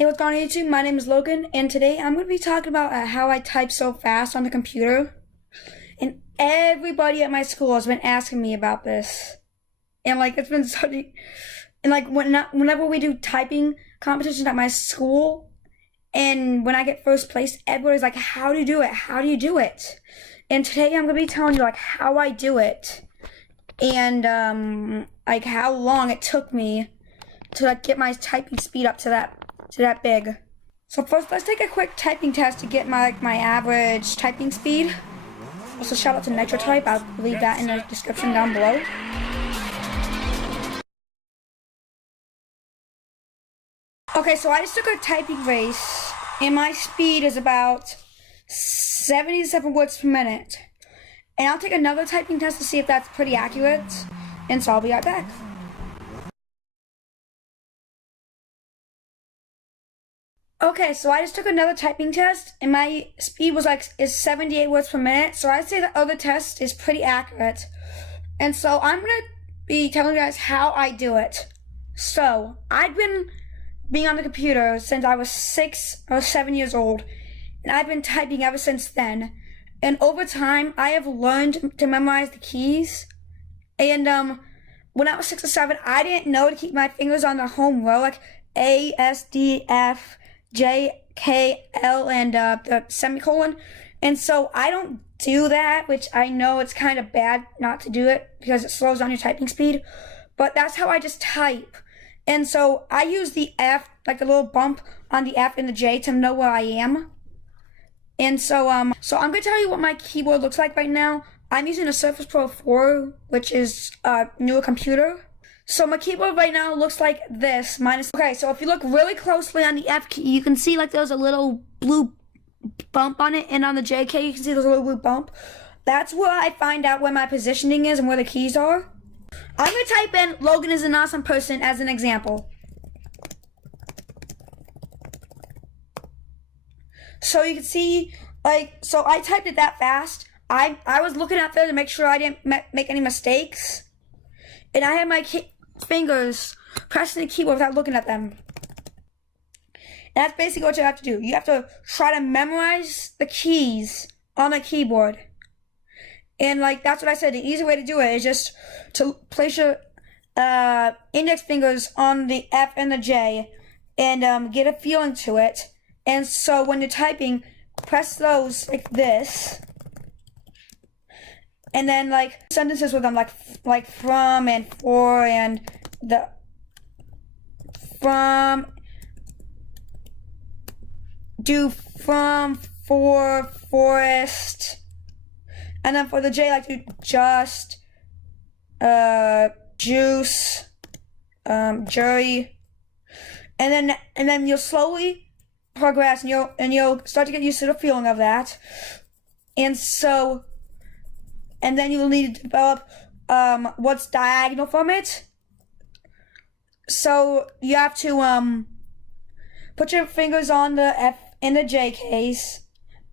Hey, what's going on YouTube? My name is Logan, and today I'm going to be talking about how I type so fast on the computer. And everybody at my school has been asking me about this. And it's been starting, and whenever we do typing competitions at my school, and when I get first place, everybody's like, how do you do it? How do you do it? And today I'm going to be telling you how I do it. And how long it took me to get my typing speed up to that big. So first, let's take a quick typing test to get my average typing speed. Also, shout out to NitroType. I'll leave that in the description down below. Okay, so I just took a typing race, and my speed is about 77 words per minute. And I'll take another typing test to see if that's pretty accurate. And so I'll be right back. Okay, so I just took another typing test, and my speed is 78 words per minute. So I'd say the other test is pretty accurate. And so I'm gonna be telling you guys how I do it. So I've been being on the computer since I was 6 or 7 years old, and I've been typing ever since then. And over time, I have learned to memorize the keys. And when I was 6 or 7, I didn't know to keep my fingers on the home row, like A, S, D, F, J, K, L, and the semicolon. And so I don't do that, which I know it's kind of bad not to do it because it slows down your typing speed. But that's how I just type. And so I use the F, like a little bump on the F and the J to know where I am. And so I'm going to tell you what my keyboard looks like right now. I'm using a Surface Pro 4, which is a newer computer. So my keyboard right now looks like this, okay, so if you look really closely on the F key, you can see there's a little blue bump on it, and on the J key, you can see there's a little blue bump. That's where I find out where my positioning is and where the keys are. I'm going to type in Logan is an awesome person as an example. So you can see, so I typed it that fast. I was looking out there to make sure I didn't make any mistakes. And I had my fingers pressing the keyboard without looking at them. And that's basically what you have to do. You have to try to memorize the keys on the keyboard. And that's what I said. The easy way to do it is just to place your index fingers on the F and the J and get a feeling to it. And so when you're typing, press those like this. And then sentences with them like from and for and the from, do from, for, forest. And then for the J, do just, juice, jury. And then you'll slowly progress, and you'll start to get used to the feeling of that. And then you'll need to develop what's diagonal from it. So you have to put your fingers on the F and the J keys.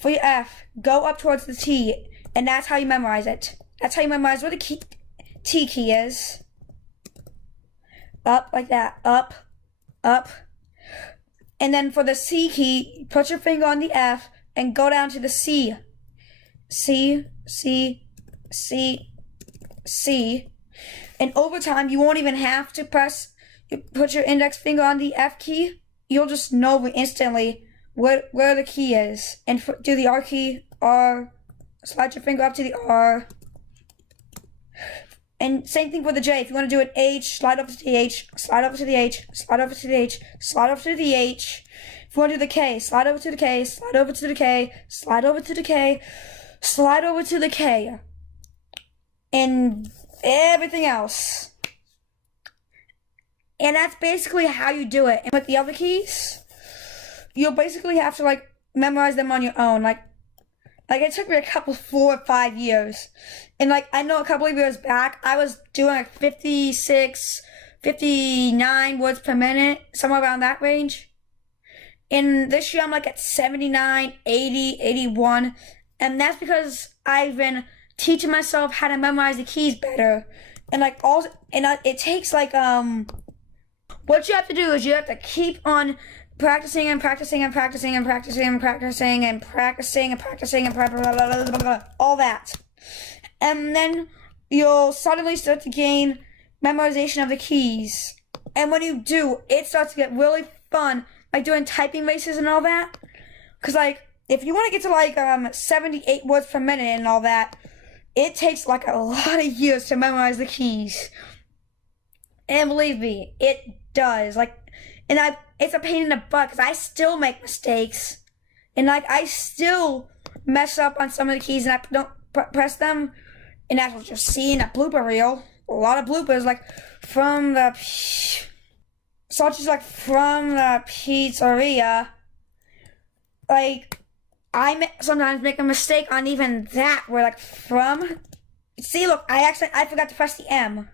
For your F, go up towards the T, and that's how you memorize it. That's how you memorize where the T key is. Up like that, up, up. And then for the C key, put your finger on the F and go down to the C. C, C, C, C. And over time, you won't even have to put your index finger on the F key. You'll just know instantly where the key is. And do the R key, R, slide your finger up to the R. And same thing for the J. If you want to do an H, slide over to the H, slide over to the H, slide over to the H, slide over to the H. If you want to do the K, slide over to the K, slide over to the K, slide over to the K, slide over to the K. And everything else. And that's basically how you do it. And with the other keys, you'll basically have to memorize them on your own. It took me a couple 4 or 5 years. And I know a couple of years back, I was doing 56, 59 words per minute, somewhere around that range. And this year I'm at 79, 80, 81. And that's because I've been teaching myself how to memorize the keys better. And it takes what you have to do is you have to keep on practicing and practicing and practicing and practicing and practicing and practicing and practicing and practicing, all that. And then you'll suddenly start to gain memorization of the keys. And when you do, it starts to get really fun, like doing typing races and all that. Because, like, if you want to get to, like, 78 words per minute and all that, it takes, like, a lot of years to memorize the keys. And believe me, it does. Like, and it's a pain in the butt because I still make mistakes. And, like, I still mess up on some of the keys and I don't press them. And that's what you'll see in a blooper reel. A lot of bloopers, like, from the... such as, like, from the pizzeria. Like, I sometimes make a mistake on even that, where, like, from... See, look, I forgot to press the M.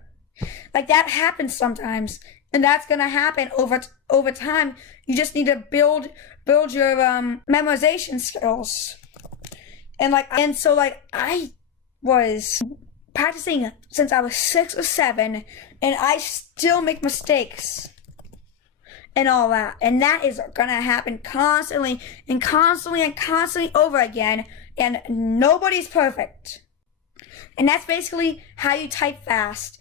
Like, that happens sometimes. And that's gonna happen over time. You just need to build your memorization skills. And so, like, I was practicing since I was 6 or 7, and I still make mistakes and all that. And that is gonna happen constantly and constantly and constantly over again, and nobody's perfect. And that's basically how you type fast.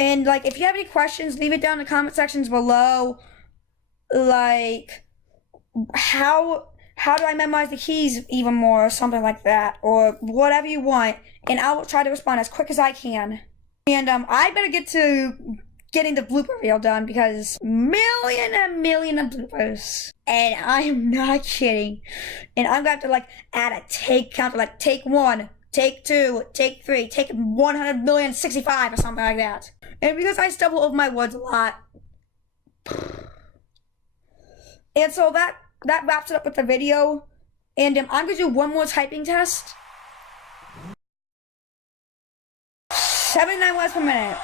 And, like, if you have any questions, leave it down in the comment sections below. Like, how do I memorize the keys even more, or something like that, or whatever you want, and I will try to respond as quick as I can. And I better get to getting the blooper reel done, because million of bloopers, and I am not kidding. And I'm gonna have to, like, add a take counter, like take 1, take 2, take 3, take 100,000,065 or something like that. And because I stumble over my words a lot. And so that wraps it up with the video. And I'm going to do one more typing test. 79 words per minute.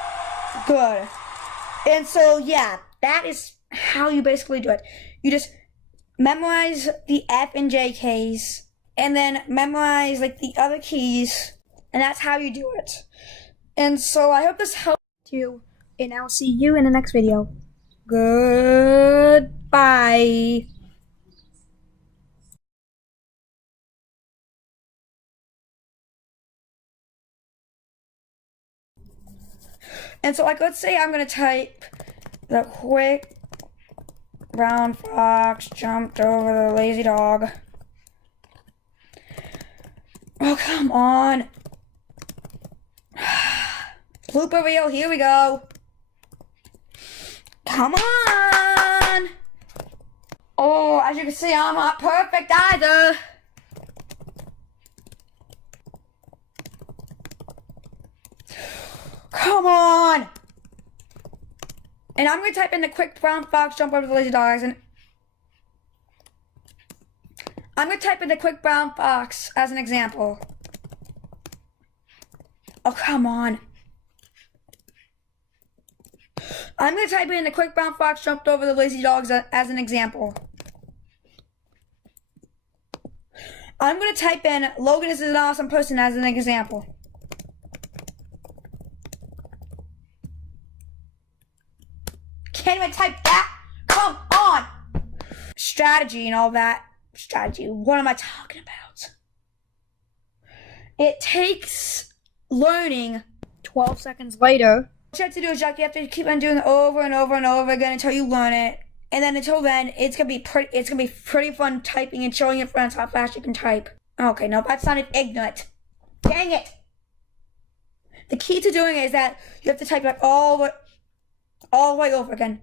Good. And so, yeah, that is how you basically do it. You just memorize the F and J keys, and then memorize, like, the other keys, and that's how you do it. And so I hope this helped you, and I'll see you in the next video. Goodbye. And so, like, let's say I'm gonna type the quick brown fox jumped over the lazy dog. Oh, come on. Blooper reel, here we go. Come on. Oh, as you can see, I'm not perfect either. Come on. And I'm going to type in the quick brown fox jump over the lazy dogs, and I'm going to type in the quick brown fox as an example. Oh, come on. I'm going to type in the quick brown fox jumped over the lazy dogs as an example. I'm going to type in Logan is an awesome person as an example. Can't even type that? Come on! Strategy and all that. Strategy. What am I talking about? It takes learning 12 seconds later. What you have to do is you have to keep on doing it over and over and over again until you learn it. And then until then, it's gonna be pretty fun typing and showing your friends how fast you can type. Okay, no, that sounded ignorant. Dang it! The key to doing it is that you have to type it all the way over again.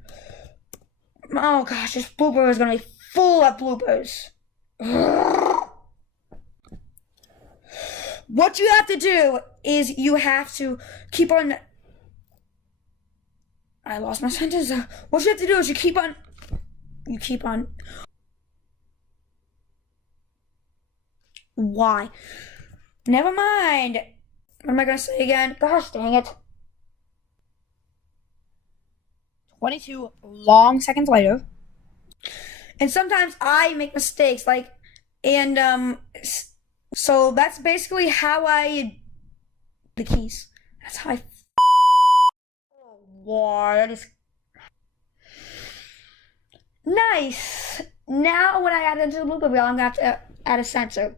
Oh gosh, this blooper is gonna be full of bloopers. What you have to do is you have to keep on... I lost my sentence. What you have to do is you keep on... Why? Never mind. What am I gonna say again? Gosh dang it. 22 long seconds later. And sometimes I make mistakes, like, and, so that's basically how the keys. That's how I... Oh, wow, that is... Nice. now when I add it into the blooper reel, I'm going to have to add a censor.